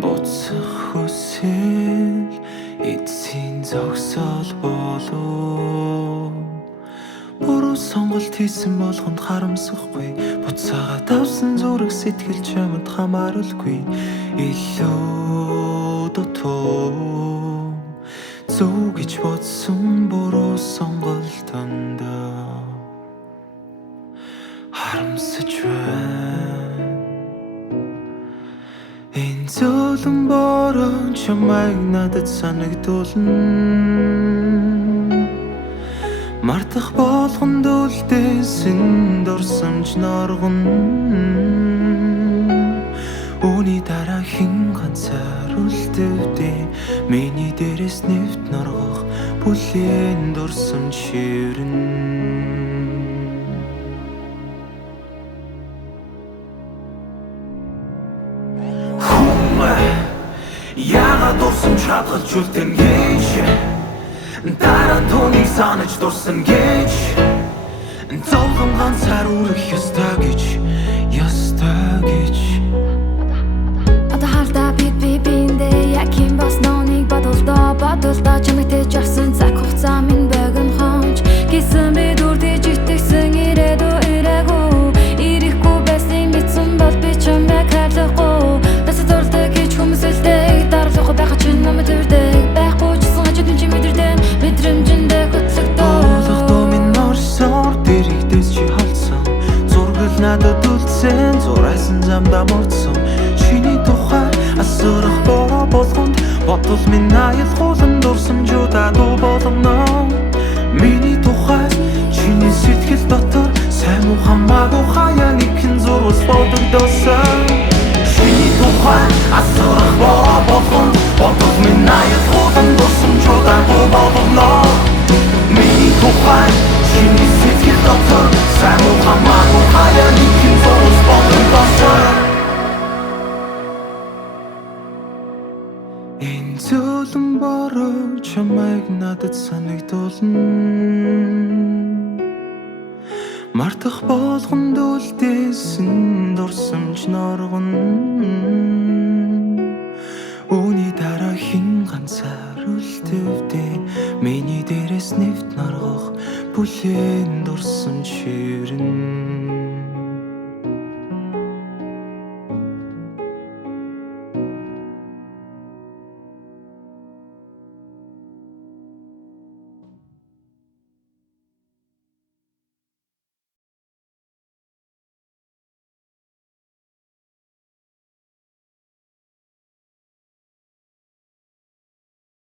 буцах хүсэл эцсийн зогсоол болов. Буруу сонголт хийсэн болгонд харамсахгүй, буцаагаад авсан зүрх сэтгэл чамд хамааруулгүй. Илүү дутуу зөв гэж бодсон буруу сонголтонд харамсаж байна. Энэ зөөлөн бороо чамайг надад санагдуулна. Мартах болгонд үлдээсэн дурсамж норгоно. Үүний дараа хэн ганцаар үлдэвдээ, миний дээрээс нэвт норгох бүлээн дурсамж шивэрнэ. Яагаад дурсамж хадгалж үлдэн гэж, дараа нь түүнийг санаж дурсан гэж, зовлон ганцаар үрэх ёстой гэж, ёстой гэж. Одоо хардаа биэндээ яг юм болсныг бодолдоо чамайг тэж авсан цаг хугацаа минь богино хонж. Гисэн би дүрдэж итгэсэн ирээдүй ирэхгүй байсныг мэдсэн бол би чамайг хайрлахгүй. Насад дурлаа гэж хүмүүсэлтэй даралахгүй байхад чинь намайг төрдөг. Байхгүй чсэн хажууд минь чи мэдэрдэн мэдрэмжиндээ хөтлөгдөө. Уулахгүй минь орсоор дэрэгдээс чи холцсон. Зургал надад үлдсэн, зурайсан замдаа мордсон. Чиний тухай асуурах бороо болгонд бодвол минь аялгуулан дурсамжуудаа дуу болгоно. Миний тухай чиний сэтгэл дотор сайн уу хамаагүй хаяа нэгэн зурвас бодогдосон. Чиний тухай асуурах бороо болгонд бодвол минь аялгуулан дурсамжуудаа дуу болгоно. Миний тухай чиний сэтгэл дотор сайн уу хамаагүй хаяа нэгэн зурвас бодогдосон. Энэ зөөлөн бороо чамайг надад санагдуулна. Мартах болгонд үлдээсэн дурсамж норгоно. Үүний дараа хэн ганцаар үлдэвдээ, миний дээрээс нэвт норгох бүлээн дурсамж шивэрнэ.